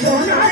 Don't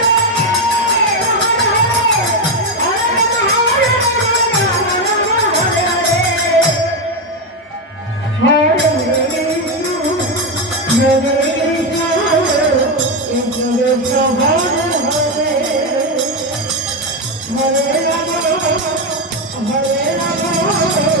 Hare Rama Hare